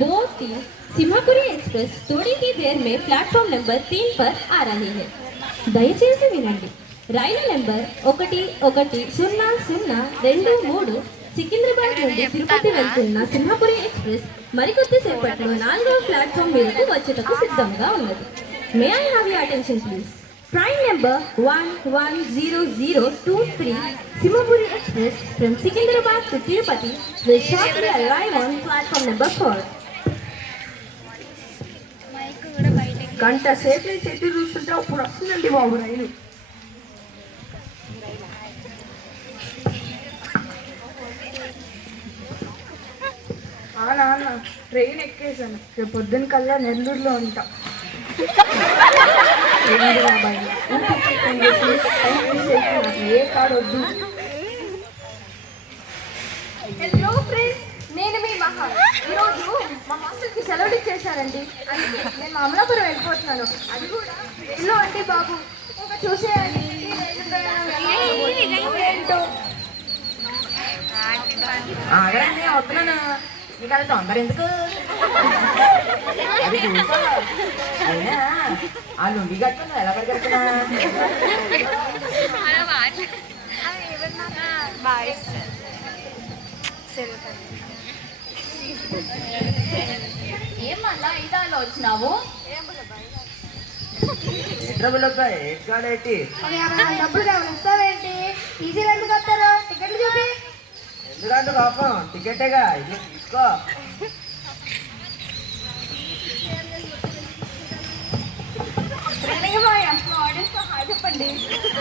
दो team Simhapuri express थोड़ी ही देर में प्लेटफॉर्म नंबर 3 पर आ रही है। దయచేసి వినండి, రైలు నెంబర్ 110023 సికింద్రాబాద్ నుండి తిరుపతి వెళ్తున్న సింహాపురి ఎక్స్ప్రెస్ మరికొద్ది సేపట్లో 4వ ప్లాట్ఫామ్ మీదకు వచ్చేటకు సిద్ధంగా ఉన్నది. May I have your attention please. Train number 110023 Simhapuri Express from Secunderabad to Tirupati will shortly arrive on platform number 4. గంట సేపు చెట్టు చూస్తుంటే అప్పుడు వస్తుందండి బాబు రైలు. నాన్న ట్రైన్ ఎక్కేసాను, రేపు పొద్దున్న కల్లా నెల్లూరులో ఉంటా. ఏ కాడు వద్దు. హలో ఫ్రెండ్స్, నేను మీ మహా. ఈరోజు మా మాస్టర్కి సెలవులు ఇచ్చేసారండి, అందుకే నేను అమలాపురం వెళ్ళిపోతున్నాను. అది కూడా రైల్లో అంటే బాబు, ఇంకా చూసేయండి రైలు ప్రయాణం ఏంటో. ఆగండి, వస్తున్నాను. మీకు అది తొందర ఎందుకు? అది చూసా అయినా ఆ లుంగి కట్టుకున్నా ఎలా పరిగెడుతున్నా? ఏమన్నా ఇదాలో వచ్చినావు? డబ్బులు డబ్బులు ఇస్తావేంటి? ఈజీలో ఎందుకు వస్తారు? టికెట్లు చూపి. ఎందుకంటే పాపం టికెటేగా, ఇది తీసుకో. చెప్పండి,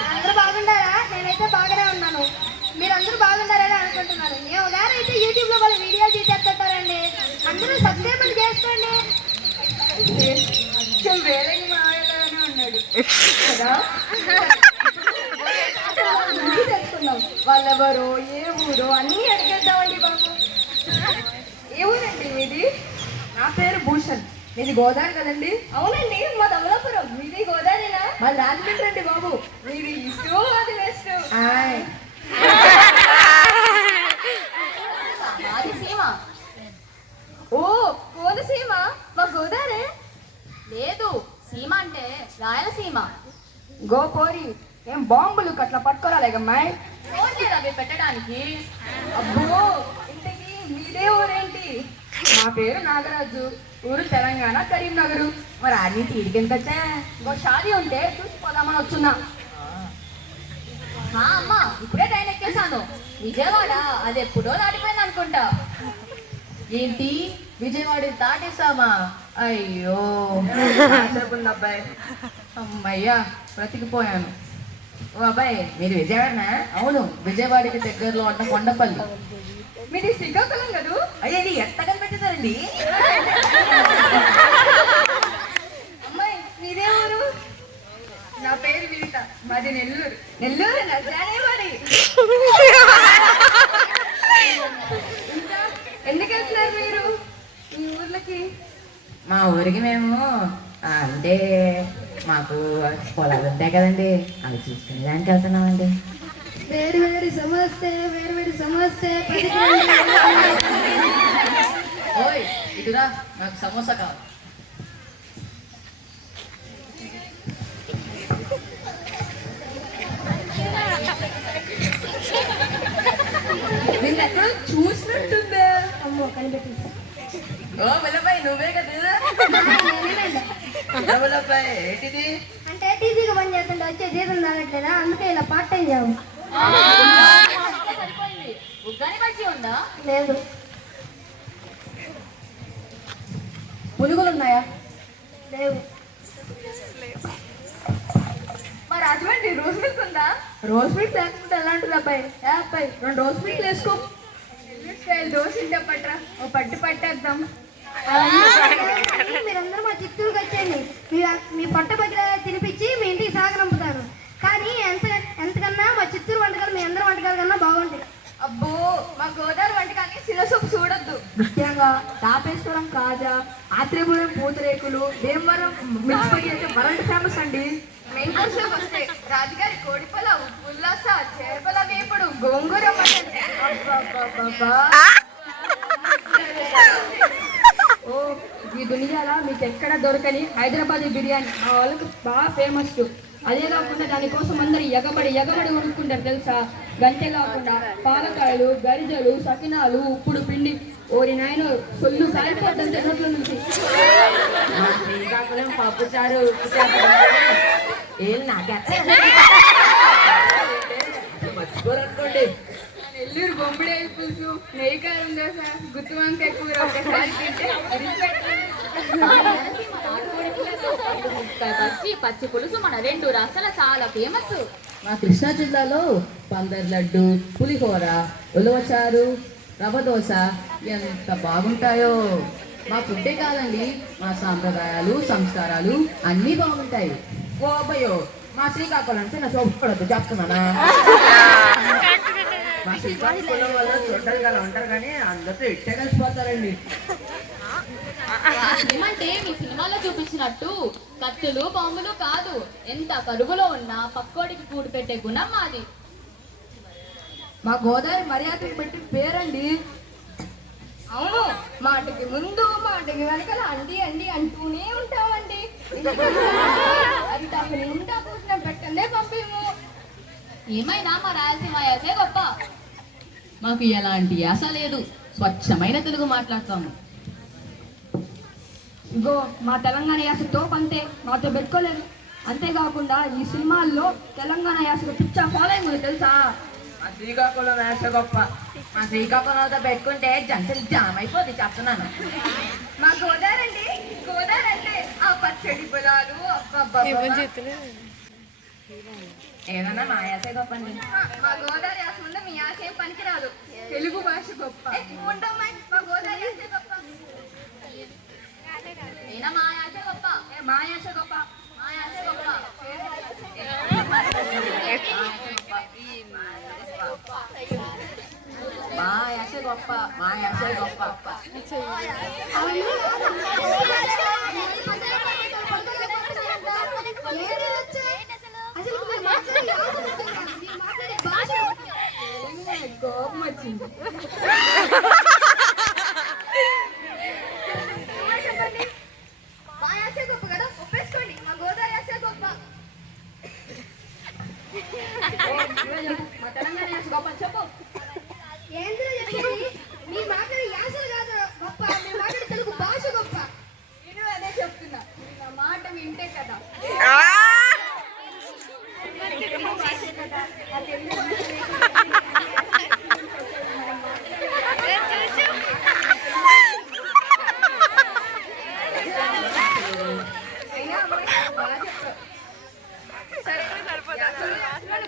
అందరూ బాగుంటారా? నేనైతే బాగానే ఉన్నాను. మీరందరూ బాగుంటారని అనుకుంటున్నాను. నేను గారైతే యూట్యూబ్లో వాళ్ళు వీడియోలు తీసేస్తుంటారండి. అందరూ సబ్స్క్రైబ్ చేసుకోండి. వేరే మాయలాగానే ఉన్నాడు కదా. తెలుసుకుందాం వాళ్ళెవరో, ఏ ఊరో అన్నీ అడిగేద్దామండి బాబు. ఏ ఊరండి మీది? నా పేరు భూషణ్. మీది గోదావరి కదండి? అవునండి, మా అమలాపురం. మీది గోదావరినా? మా రాజమండ్రి అండి బాబు. మీది ఈస్ట్, అది వెస్ట్. మాది సీమ. ఓ, కోనసీమ. మా గోదావరి లేదు. సీమ అంటే రాయలసీమ. గోపోరి, ఏం బాంబులు అట్లా పట్టుకోరాలేకమ్మాయి? ఫోన్ లేదు అవి పెట్టడానికి. అబ్బో, ఇంతకీ మీదే ఊరేంటి? నా పేరు నాగరాజు, ఊరు తెలంగాణ, కరీంనగర్. మరి అన్ని తీరికెంత వచ్చా? ఇంకో షాదీ ఉంటే చూసిపోదామని వచ్చున్నా. అమ్మా, ఇప్పుడే ట్రైన్ ఎక్కేసాను. విజయవాడ అది ఎప్పుడో దాటిపోయింది అనుకుంటా. ఏంటి, విజయవాడ దాటేసామా? అయ్యో అబ్బాయి, అమ్మయ్యా బ్రతికిపోయాను. ఓ అబ్బాయి, మీరు విజయవాడనా? అవును, విజయవాడకి దగ్గరలో ఉన్న కొండపల్లి. మీది శ్రీకాకుళం కదూ? అయ్యండి, ఎంత కనిపెట్టారండి? అమ్మాయి, మీదే ఊరు? నా పేరు వినిత, మాది నెల్లూరు. నెల్లూరు నజానే మరి. ఇంకా ఎందుకు వెళ్తున్నారు మీరు ఈ ఊర్లకి? మా ఊరికి మేము అంటే మాకు పొలాలు ఉంటాయి కదండి, అవి చూసుకునే దానికి వెళ్తున్నామండి. వేరు వేరు సమస్య. ఓయ్ ఇటురా, నాకు సమోసా కావాలి. నిన్నెక్కడో చూసినట్టుందే. అమ్మో, కనిపెట్టేసి. ఓ బుల్లబ్బాయి, నువ్వే కదా? బుల్లబ్బాయి, ఏంటిది? అంటే టీజీగా పని చేస్తుంటే వచ్చే జీతం రావట్లేదా, అందుకే ఇలా పార్ట్ టైం జాబ్. సరిపోయింది. ఉగ్గాని బజ్జీ ఉందా? లేదు. పునుగులు ఉన్నాయా? లేవు. మా రాజమండ్రి రోజ్ మిల్క్ ఉందా? రోజ్ మిల్క్ లేకపోతే ఎలా ఉంటుంది అబ్బాయి? అబ్బాయి, 2 రోజ్ మిల్క్ వేసుకో. స్టైల్ దోశ పట్రా, ఓ పట్టు పట్టేద్దాం. మీరందరూ మా చిత్తూరుకి వచ్చేయండి. మీ పట్ట పగిల తినిపించి మీ ఇంటికి సాగనంపుతాను. కానీ ఎంతకన్నా మా చిత్తూరు వంటకాలు మీ అందరి వంటకాల కన్నా బాగుంటాయి. అబ్బో, మా గోదావరి వంటకాన్ని సిలసొప్పు చూడొద్దు. ముఖ్యంగా తాపేశ్వరం కాజా, ఆత్రేపురం పూతరేకులు, భీమవరం మిర్చి అయితే వరల్డ్ ఫేమస్ అండి. మెయిన్ కోర్సులోకి వస్తే రాజుగారి కోడి పొలావు, ఉల్లాస, చేపల వేపుడు, గోంగూర మటన్. ఈ దునియాలో మీకు ఎక్కడ దొరకని హైదరాబాదీ బిర్యానీ మా వాళ్ళకి బాగా ఫేమస్. అదే కాకుండా దానికోసం అందరు ఎగబడి కొనుక్కుంటారు తెలుసా. గంటే కాకుండా పాలకాయలు, గరిజలు, సకినాలు, ఉప్పుడు పిండి, ఓరి నాయన సొల్లు కాలిపోతుంది నోట్ల నుంచి. మా శ్రీకాకుళం పప్పు చారు, ఉప్పు చేప ఏం నాకెత్త మర్చిపోరనుకోండి. నెల్లూరు బొమ్మిడి పులుసు, నెయ్యి కారం దోశ, గుత్తి వంకాయ కూర ఒకసారి తింటే పచ్చి పులుసు మన 2 రాష్ట్రాల చాలా ఫేమస్. మా కృష్ణా జిల్లాలో బందర్ లడ్డు, పులిహోర, ఉలవచారు, రవ్వ దోశ ఎంత బాగుంటాయో. మా ఫుడ్డే కాదండి, మా సాంప్రదాయాలు, సంస్కారాలు అన్నీ బాగుంటాయి. ఓ అబ్బయ్యో, మా శ్రీకాకుళం చిన్న సోపడద్దు చెప్తున్నానా. మా శ్రీకాకుళం వాళ్ళు చూడడానికి అలా ఉంటారు కానీ అందరితో ఇట్టే కలిసిపోతారండి. ఏమంటే మీ సినిమాలో చూపించినట్టు కత్తులు బాంబులు కాదు, ఎంత కరువులో ఉన్నా పక్కోడికి కూడి పెట్టే గుణం మాది. మా గోదావరి మర్యాదకు పెట్టిన పేరండి. అవును, మాటకి ముందు మాటకి వెనకాల అండి అండి అంటూనే ఉంటామండి. అది తప్పని ఉంటా పూసిన పెట్టందే పంపేము. ఏమైనా మా రాయలసీమ యాసే గొప్ప. మాకు ఎలాంటి యాస లేదు, స్వచ్ఛమైన తెలుగు మాట్లాడతాము. ఇగో మా తెలంగాణ యాస తోపంతే, మాతో పెట్టుకోలేదు. అంతేకాకుండా ఈ సినిమాల్లో తెలంగాణ యాసకు పిచ్చా ఫాలోయింగ్ ఉంది తెలుసా. మా శ్రీకాకుళం వేస గొప్ప. మా శ్రీకాకుళంతో పెట్టుకుంటే జంటలు జామ్ అయిపోద్ది చెప్తున్నాను. మా గోదావరి అండి, గోదావరి అంటే ఆ పచ్చడి పొలాలు, ఏదన్నా మా యాసే గొప్ప అండి. మా గోదావరి యాస ముందు మీ యాస ఏం పనికిరాదు. తెలుగు భాష గొప్ప. ఉండమ్మా, మా గోదావరి యాస గొప్ప. అయినా మా యాసే గొప్ప. మా యాస గొప్ప. మా యాసే గొప్ప. మా యాసే గొప్ప, మా యాసే గొప్ప. కోపం వచ్చింది. చెప్పండి, మా యాసే గొప్ప కదా, ఒప్పేసుకోండి. మా గోదావరి యాసే గొప్ప. మా తెలంగాణ యాస గొప్ప చెప్పు. ఏంద్ర చెప్పేది? మీ మాట్లాడే యాసలు కాదు గొప్ప, మీ మాట్లాడే తెలుగు భాష గొప్ప. నేను అదే చెప్తున్నా, నా మాట వింటే కదా. తెలుగు భాష కదా, ఆ తెలుగు భాష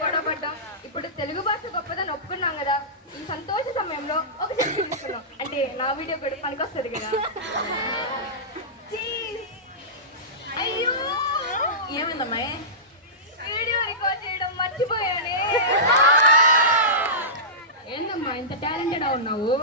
గొడవపడ్డాం. ఇప్పుడు తెలుగు భాష గొప్పదని ఒప్పుకున్నాం కదా, ఈ సంతోష సమయంలో ఒక సెల్ఫీ తీసుకున్నాం. అంటే నా వీడియో కూడా పనికొస్తుంది కదా. అయ్యో, ఏమైందమ్మా? వీడియో రికార్డ్ చేయడం మర్చిపోయానే. ఏందమ్మా ఇంత టాలెంటెడ్ ఉన్నావు?